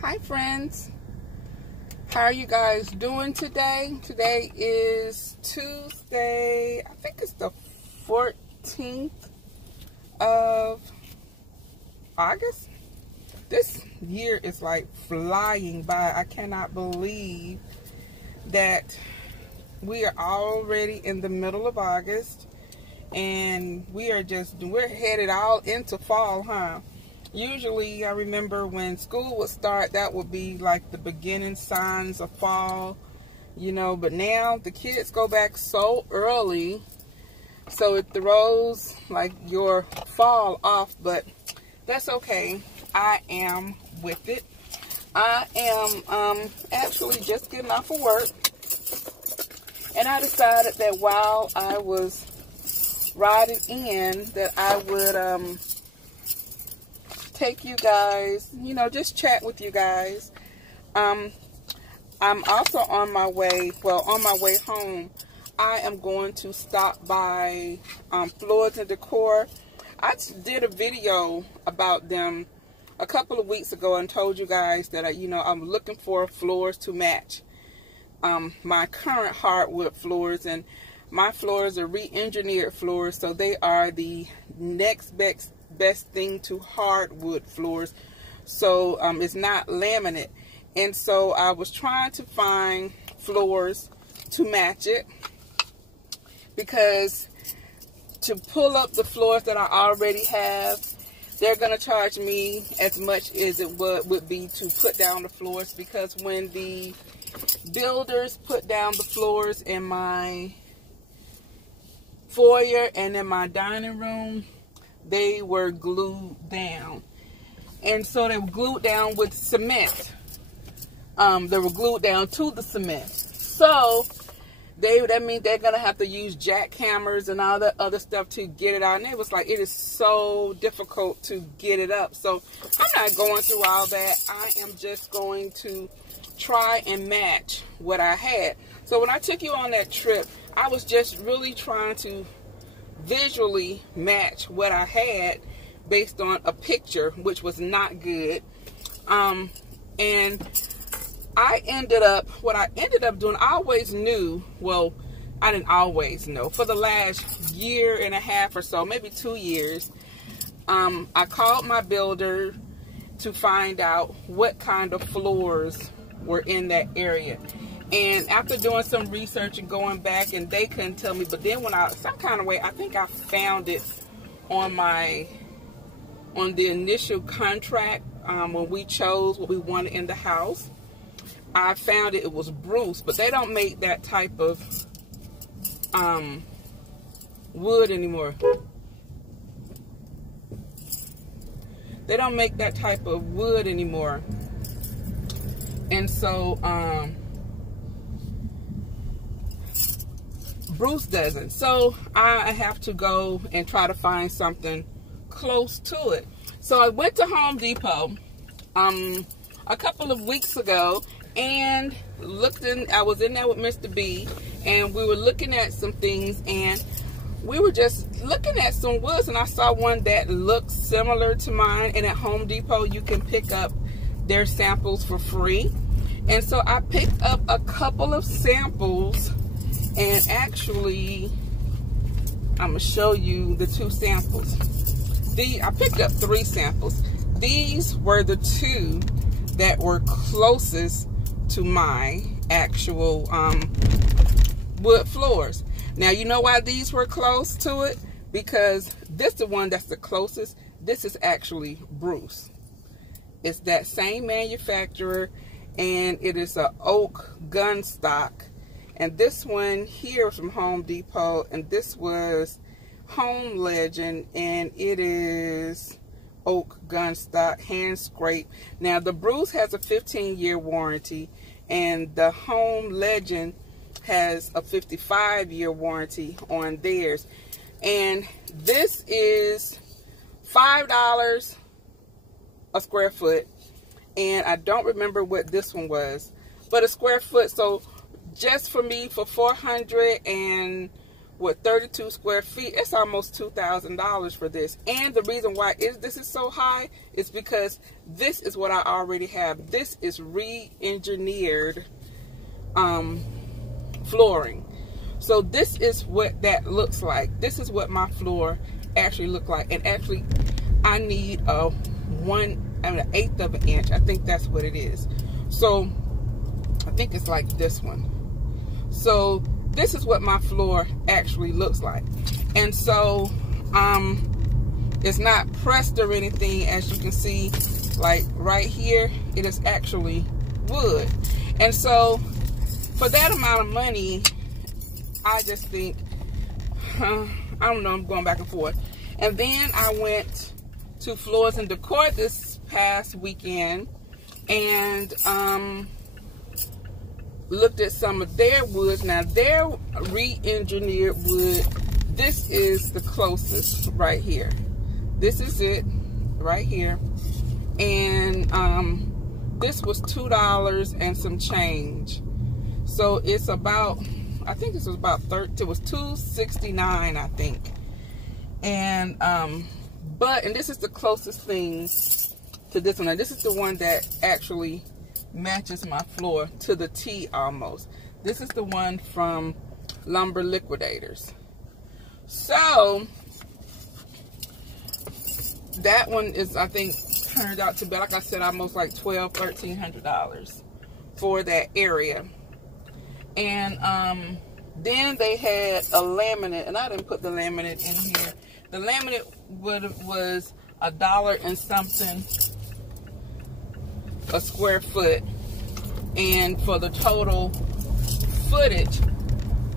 Hi friends, how are you guys doing today? Today is Tuesday, I think it's the 14th of August. This year is like flying by. I cannot believe that we are already in the middle of August and we're headed all into fall, huh? Usually, I remember when school would start, that would be like the beginning signs of fall, you know, but now the kids go back so early, so it throws like your fall off, but that's okay. I am with it. I am actually just getting off of work, and I decided that while I was riding in that I would take you guys, you know, just chat with you guys. I'm also on my way home. I am going to stop by Floors and Decor. I did a video about them a couple of weeks ago and told you guys that I'm looking for floors to match my current hardwood floors, and my floors are re-engineered floors, so they are the next best thing to hardwood floors. So it's not laminate, and so I was trying to find floors to match it, because to pull up the floors that I already have, they're going to charge me as much as it would be to put down the floors, because when the builders put down the floors in my foyer and in my dining room, they were glued down. And so they were glued down with cement. They were glued down to the cement. So that means they're going to have to use jackhammers and all that other stuff to get it out. And it was like, it is so difficult to get it up. So I'm not going through all that. I am just going to try and match what I had. So when I took you on that trip, I was just really trying to visually match what I had based on a picture, which was not good. And what I ended up doing, I always knew, well, I didn't always know, for the last year and a half or so, maybe 2 years, I called my builder to find out what kind of floors were in that area. And after doing some research and going back, and they couldn't tell me, but then some kind of way, I think I found it on the initial contract, when we chose what we wanted in the house. I found it was Bruce, but they don't make that type of wood anymore. They don't make that type of wood anymore. And so Bruce doesn't. So I have to go and try to find something close to it. So I went to Home Depot a couple of weeks ago and I was in there with Mr. B, and we were looking at some things, and we were just looking at some woods, and I saw one that looked similar to mine. And at Home Depot you can pick up their samples for free. And so I picked up a couple of samples, and actually I'm gonna show you the 2 samples. I picked up 3 samples. These were the 2 that were closest to my actual wood floors. Now, you know why these were close to it? Because this is the one that's the closest. This is actually Bruce. It's that same manufacturer, and it is a oak gun stock. And this one here is from Home Depot, and this was Home Legend, and it is oak gun stock, hand scrape. Now the Bruce has a 15-year warranty, and the Home Legend has a 55-year warranty on theirs. And this is $5 a square foot, and I don't remember what this one was, but a square foot. So just for me, for $440 with 32 square feet. It's almost $2,000 for this. And the reason why this is so high is because this is what I already have. This is re-engineered flooring. So this is what that looks like. This is what my floor actually look like. And actually, I need a 1/8 of an inch. I think that's what it is. So I think it's like this one. So this is what my floor actually looks like. And so it's not pressed or anything, as you can see, like right here, it is actually wood. And so for that amount of money, I just think, I don't know, I'm going back and forth. And then I went to Floors and Decor this past weekend and looked at some of their woods. Now, their re-engineered wood, this is the closest right here. This is it right here. And this was $2 and some change. So it's about, I think this was about it was $2.69, I think. And and this is the closest thing to this one. And this is the one that actually matches my floor to the T almost. This is the one from Lumber Liquidators. So that one is, I think, turned out to be, like I said, almost like $1,200–1,300 for that area. And then they had a laminate, and I didn't put the laminate in here. The laminate was $1 and something a square foot, and for the total footage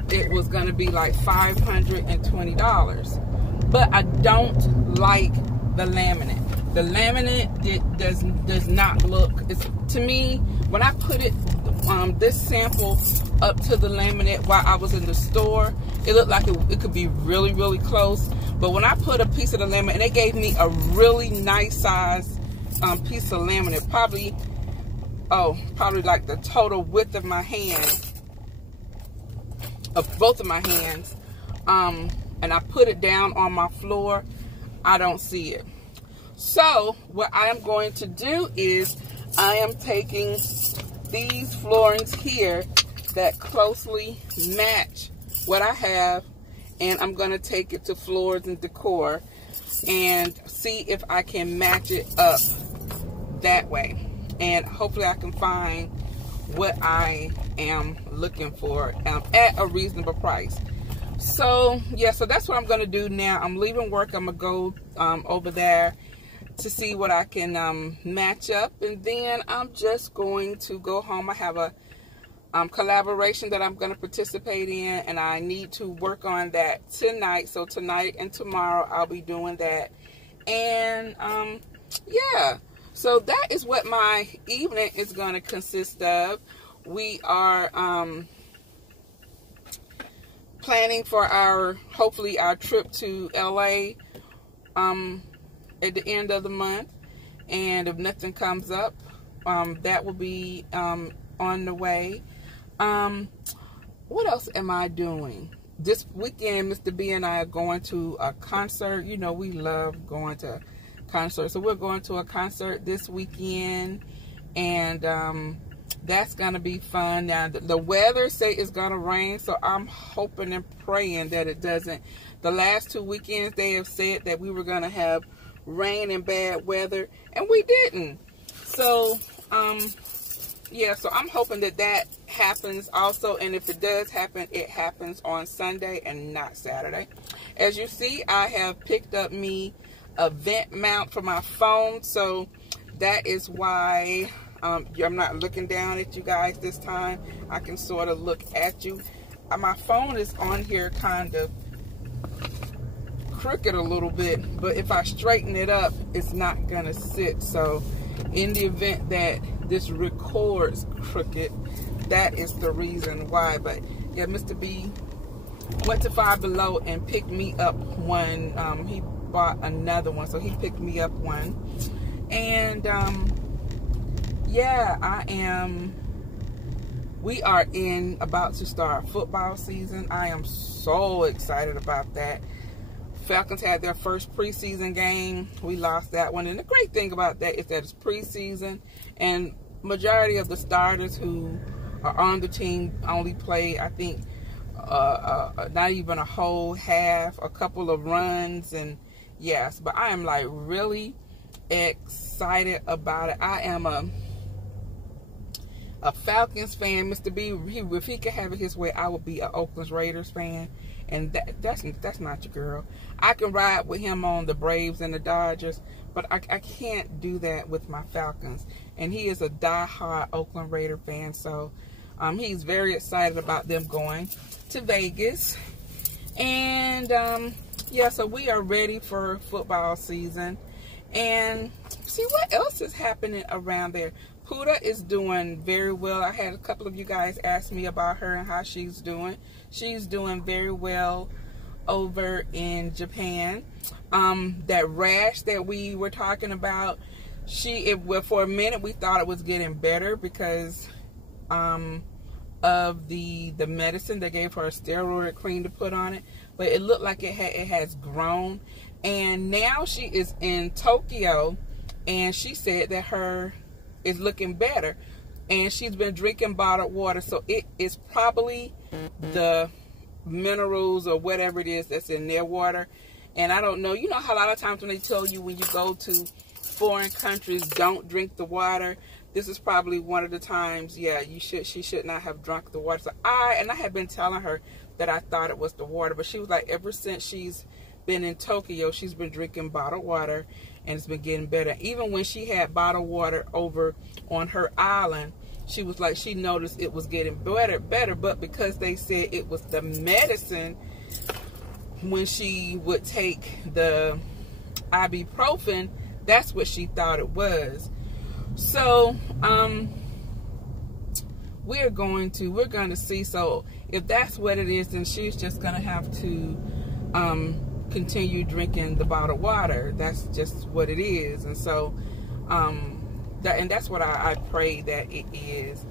it was going to be like $520. But I don't like the laminate. The laminate, it does not look, it's, to me, when I put it this sample up to the laminate while I was in the store, it looked like it could be really, really close. But when I put a piece of the laminate, and they gave me a really nice size piece of laminate, probably like the total width of my hand, of both of my hands, and I put it down on my floor, I don't see it. So what I am going to do is I am taking these floorings here that closely match what I have, and I'm going to take it to Floors and Decor and see if I can match it up that way. And hopefully I can find what I am looking for at a reasonable price. So yeah, so that's what I'm going to do now. I'm leaving work. I'm going to go over there to see what I can match up, and then I'm just going to go home. I have a collaboration that I'm going to participate in, and I need to work on that tonight. So tonight and tomorrow I'll be doing that. And yeah, so that is what my evening is going to consist of. We are planning for hopefully our trip to LA at the end of the month, and if nothing comes up, that will be on the way. What else am I doing? This weekend, Mr. B and I are going to a concert. You know, we love going to concerts. So we're going to a concert this weekend, and that's going to be fun. Now, the weather say it's going to rain, so I'm hoping and praying that it doesn't. The last 2 weekends, they have said that we were going to have rain and bad weather, and we didn't. So, yeah, so I'm hoping that that happens also, and if it does happen, it happens on Sunday and not Saturday. As you see, I have picked up me a vent mount for my phone, so that is why I'm not looking down at you guys this time. I can sort of look at you. My phone is on here kind of crooked a little bit, but if I straighten it up, it's not gonna sit. So in the event that this records crooked, that is the reason why. But yeah, Mr. B went to Five Below and picked me up one. He bought another one, so he picked me up one. And yeah, I am We are about to start football season. I am so excited about that. Falcons had their first preseason game. We lost that one. And the great thing about that is that it's preseason. And majority of the starters who are on the team only play, I think, not even a whole half, a couple of runs. And yes, but I am like really excited about it. I am a Falcons fan. Mr. B, if he could have it his way, I would be an Oakland Raiders fan. And that's not your girl. I can ride with him on the Braves and the Dodgers, but I can't do that with my Falcons. And he is a diehard Oakland Raider fan, so he's very excited about them going to Vegas. And yeah, so we are ready for football season. And see what else is happening around there. Puda is doing very well. I had a couple of you guys ask me about her and how she's doing. She's doing very well over in Japan. That rash that we were talking about, for a minute we thought it was getting better because of the medicine. They gave her a steroid cream to put on it, but it looked like it has grown. And now she is in Tokyo, and she said that her is looking better, and she's been drinking bottled water, so it is probably the minerals or whatever it is that's in their water. And I don't know, you know how a lot of times when they tell you when you go to foreign countries, don't drink the water. This is probably one of the times, yeah, she should not have drunk the water. So I had been telling her that I thought it was the water, but she was like, ever since she's been in Tokyo, she's been drinking bottled water, and it's been getting better. Even when she had bottled water over on her island, she was like, she noticed it was getting better, but because they said it was the medicine, when she would take the ibuprofen, that's what she thought it was. So we're going to see. So if that's what it is, then she's just gonna have to continue drinking the bottled water. That's just what it is. And so that's what I pray that it is,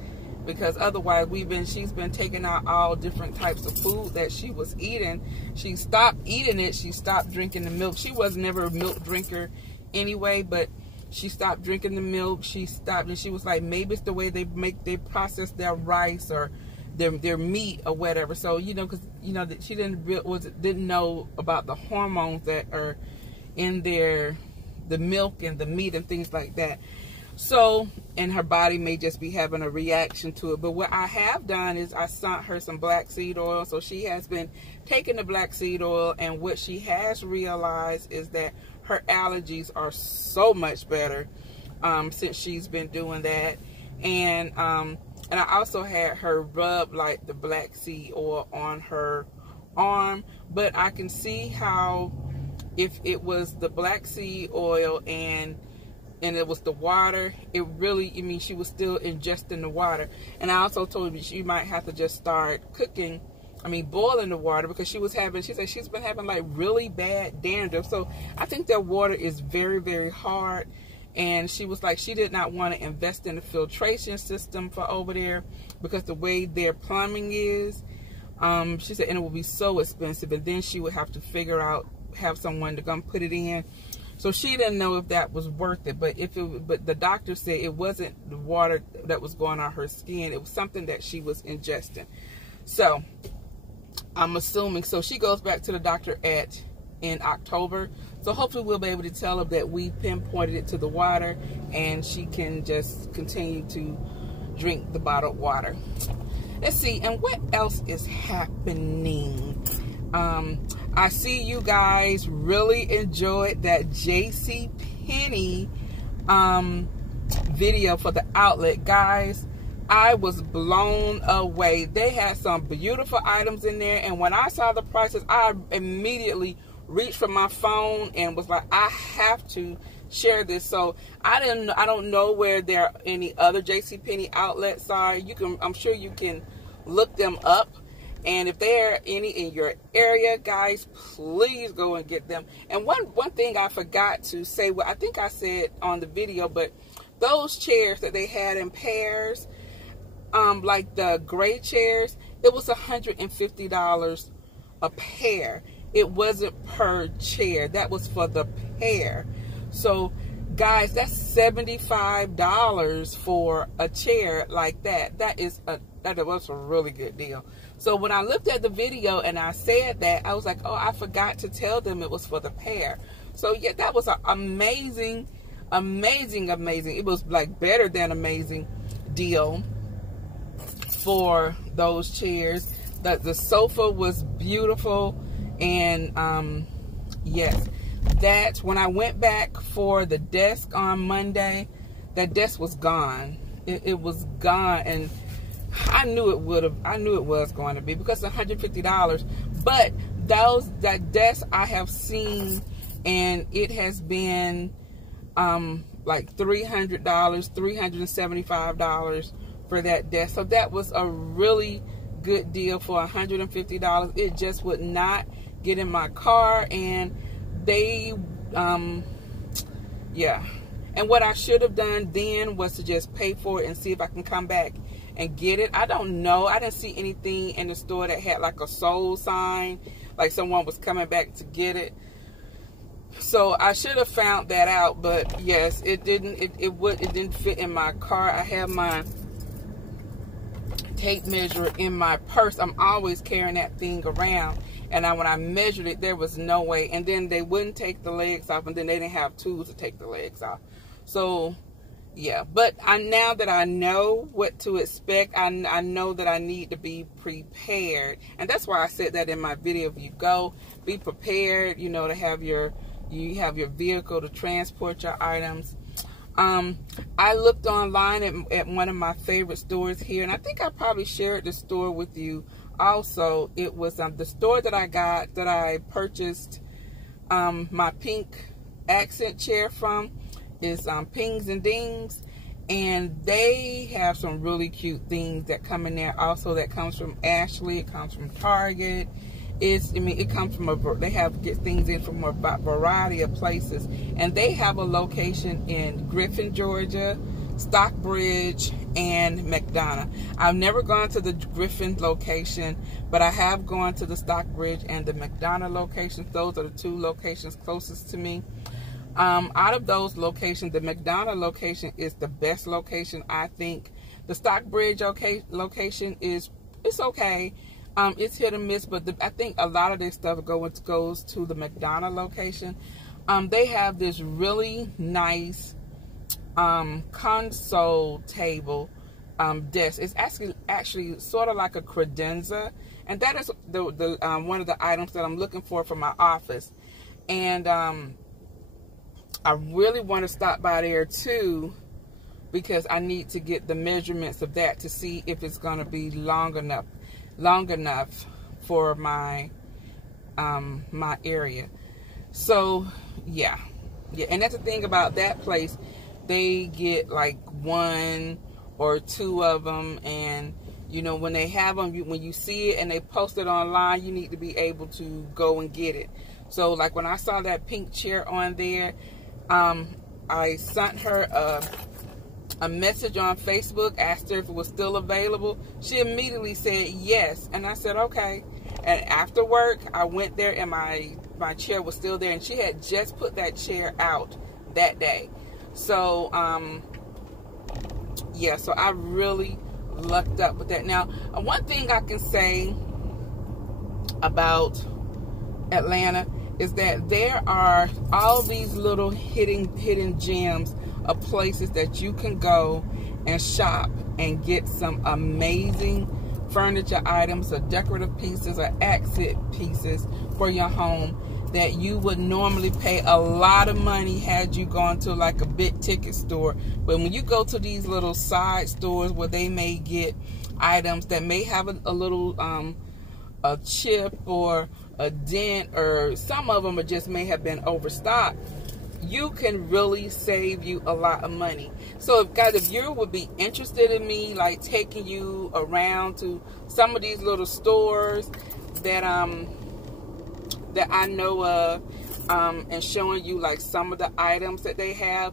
because otherwise she's been taking out all different types of food that she was eating. She stopped eating it. She stopped drinking the milk. She was never a milk drinker anyway, but she stopped drinking the milk. She stopped, and she was like, maybe it's the way they process their rice or their meat or whatever. So, you know, because, you know, that she didn't know about the hormones that are in the milk and the meat and things like that. So, and her body may just be having a reaction to it. But what I have done is I sent her some black seed oil. So she has been taking the black seed oil, and what she has realized is that her allergies are so much better since she's been doing that. And I also had her rub like the black seed oil on her arm. But I can see how if it was the black seed oil and it was the water, it really, I mean, she was still ingesting the water. And I also told her she might have to just start boiling the water, because she said she's been having like really bad dandruff. So I think that water is very, very hard. And she was like, she did not want to invest in the filtration system for over there, because the way their plumbing is, she said, and it would be so expensive, and then she would have to have someone to come put it in. So she didn't know if that was worth it. But but the doctor said it wasn't the water that was going on her skin. It was something that she was ingesting. So I'm assuming, so she goes back to the doctor in October. So hopefully we'll be able to tell her that we pinpointed it to the water, and she can just continue to drink the bottled water. Let's see, and what else is happening? I see you guys really enjoyed that JCPenney video for the outlet. Guys, I was blown away. They had some beautiful items in there, and when I saw the prices, I immediately reached for my phone and was like, I have to share this. So I don't know where there are any other JCPenney outlets are. I'm sure you can look them up. And if there are any in your area, guys, please go and get them. And one thing I forgot to say, well, I think I said on the video, but those chairs that they had in pairs, like the gray chairs, it was $150 a pair. It wasn't per chair. That was for the pair. So guys, that's $75 for a chair like that. That was a really good deal. So when I looked at the video and I said that, I was like, oh, I forgot to tell them it was for the pair. So yeah, that was an amazing, it was like better than amazing deal for those chairs. The sofa was beautiful. And yes, that's when I went back for the desk on Monday, that desk was gone. It was gone, and I knew it was going to be, because it's $150. But that desk I have seen, and it has been like $300, $375 for that desk. So that was a really good deal for $150. It just would not get in my car, and they yeah, and what I should have done then was to just pay for it and see if I can come back and get it. I don't know, I didn't see anything in the store that had like a sold sign, like someone was coming back to get it. So I should have found that out. But yes, it didn't fit in my car. I have my tape measure in my purse. I'm always carrying that thing around, and when I measured it, there was no way. And then they wouldn't take the legs off, and then they didn't have tools to take the legs off. So yeah, but now that I know what to expect, I know that I need to be prepared. And that's why I said that in my video. If you go, be prepared, you know, to have your vehicle to transport your items. I looked online at one of my favorite stores here, and I think I probably shared the store with you also. It was the store that I purchased my pink accent chair from is Pings and Dings, and they have some really cute things that come in there also. That comes from Ashley, it comes from Target. It comes from they get things in from a variety of places, and they have a location in Griffin, Georgia, Stockbridge, and McDonough. I've never gone to the Griffin location, but I have gone to the Stockbridge and the McDonough locations. Those are the two locations closest to me. Out of those locations, the McDonough location is the best location, I think. The Stockbridge location it's okay. It's hit or miss, but I think a lot of this stuff goes to the McDonough location. They have this really nice console table desk. It's actually sort of like a credenza, and that is the one of the items that I'm looking for my office. And I really want to stop by there too, because I need to get the measurements of that to see if it's going to be long enough for my my area. So yeah, and that's the thing about that place. They get like one or two of them, and you know, when they have them, when you see it and they post it online, you need to be able to go and get it. So like when I saw that pink chair on there, I sent her a message on Facebook, asked her if it was still available. She immediately said yes, and I said okay. And after work, I went there, and my chair was still there, and she had just put that chair out that day. So yeah, so I really lucked up with that. Now, one thing I can say about Atlanta is that there are all these little hidden gems of places that you can go and shop and get some amazing furniture items or decorative pieces or accent pieces for your home that you would normally pay a lot of money had you gone to like a big ticket store. But when you go to these little side stores where they may get items that may have a little a chip or a dent, or some of them just may have been overstocked, you can really save you a lot of money. So guys, if you would be interested in me like taking you around to some of these little stores that that I know of, and showing you like some of the items that they have,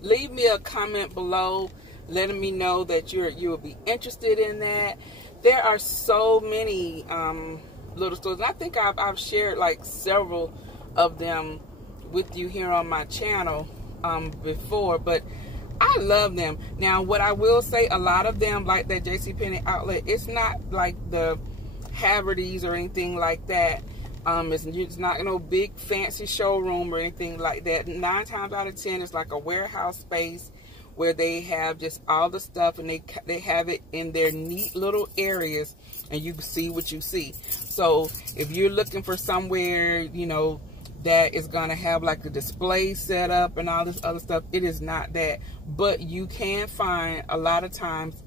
leave me a comment below. letting me know that you will be interested in that. There are so many little stores, and I think I've shared like several of them with you here on my channel before, but I love them. Now, what I will say, a lot of them, like that JCPenney outlet, it's not like the Havertys or anything like that. It's not no big fancy showroom or anything like that. 9 times out of 10, it's like a warehouse space where they have just all the stuff, and they have it in their neat little areas, and you see what you see. So if you're looking for somewhere, you know, that is going to have like a display set up and all this other stuff, it is not that. But you can find a lot of times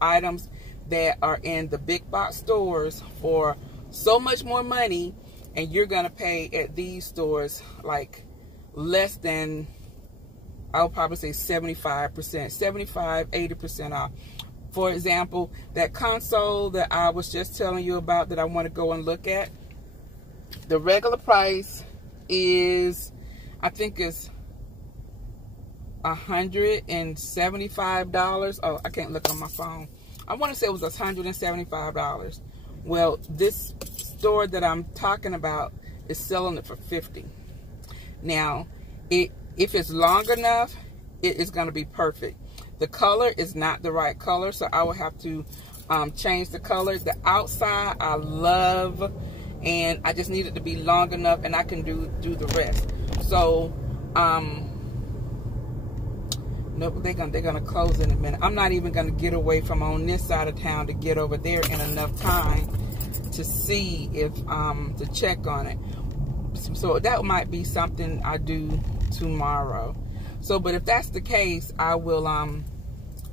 items that are in the big box stores for so much more money, and you're going to pay at these stores like less than, I'll probably say 75%, 75, 80% off. For example, that console that I was just telling you about that I want to go and look at, the regular price is, I think it's $175. Oh, I can't look on my phone. I want to say it was $175. Well, this store that I'm talking about is selling it for $50. Now, if it's long enough, it is going to be perfect. The color is not the right color, so I will have to change the color. The outside I love, and I just need it to be long enough, and I can do the rest. So no, they're gonna close in a minute. I'm not even gonna get away from on this side of town to get over there in enough time to see if to check on it. So that might be something I do tomorrow. So, but if that's the case, I will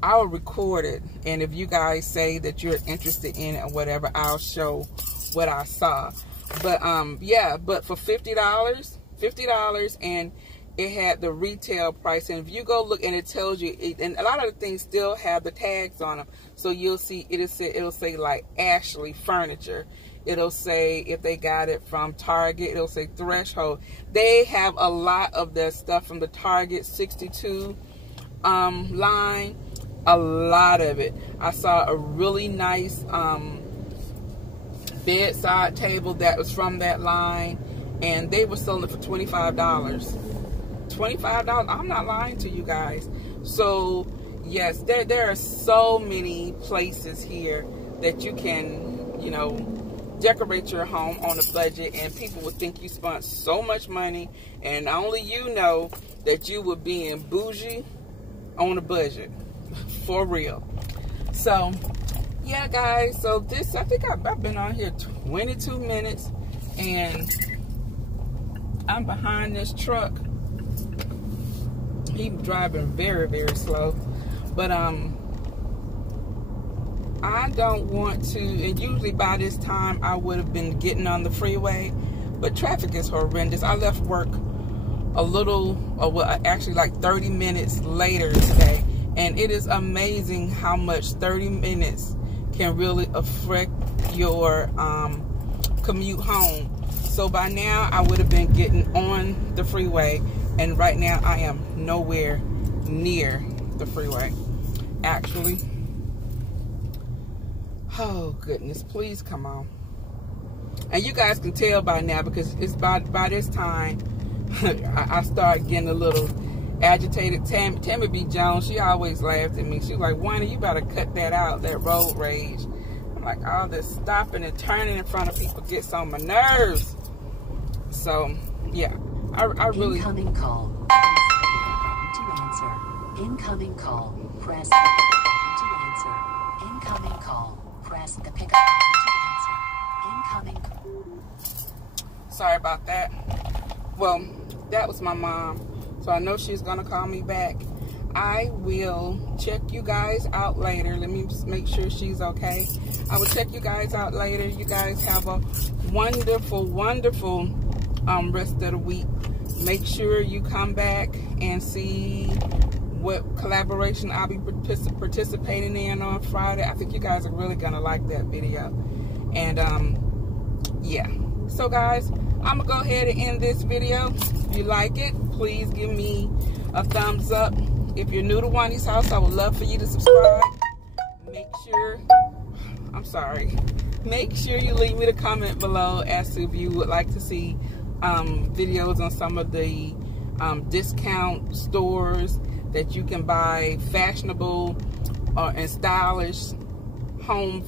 record it, and if you guys say that you're interested in it or whatever, I'll show what I saw. But yeah, but for $50, and it had the retail price. And if you go look, and it tells you, and a lot of the things still have the tags on them, so you'll see it'll say like Ashley Furniture. It'll say if they got it from Target. It'll say Threshold. They have a lot of their stuff from the Target 62 line. A lot of it. I saw a really nice bedside table that was from that line, and they were selling it for $25. $25. I'm not lying to you guys. So yes, there are so many places here that you can, you know, decorate your home on a budget, and people would think you spent so much money, and only you know that you were being bougie on a budget. For real. So yeah, guys, so this, I think I've been on here 22 minutes, and I'm behind this truck. He's driving very, very slow, but I don't want to, and usually by this time I would have been getting on the freeway, but traffic is horrendous. I left work a little, well, actually like 30 minutes later today, and it is amazing how much 30 minutes can really affect your commute home. So by now I would have been getting on the freeway, and right now I am nowhere near the freeway, actually. Oh goodness, please come on. And you guys can tell by now, because it's by this time I start getting a little agitated. Tammy B. Jones, she always laughed at me. She's like, Juani, you better cut that out, that road rage. I'm like, all this stopping and turning in front of people gets on my nerves. So yeah, I really. Incoming call. Press the button to answer. Incoming call. Press the button to answer. Incoming call. Press the pick up button to answer. Incoming. Sorry about that. Well, that was my mom, so I know she's gonna call me back. I will check you guys out later. Let me just make sure she's okay. I will check you guys out later. You guys have a wonderful, wonderful rest of the week. Make sure you come back and see what collaboration I'll be participating in on Friday. I think you guys are really gonna like that video. And yeah, so guys, I'm gonna go ahead and end this video. If you like it, please give me a thumbs up If you're new to Juani's house, I would love for you to subscribe. Make sure you leave me a comment below as to if you would like to see videos on some of the discount stores that you can buy fashionable and stylish home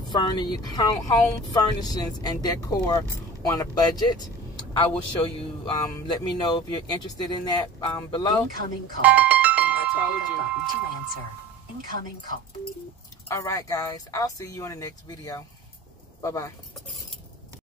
furnishings and decor on a budget. I will show you. Let me know if you're interested in that below. Incoming call. I told you. Button to answer. Incoming call. All right, guys. I'll see you in the next video. Bye-bye.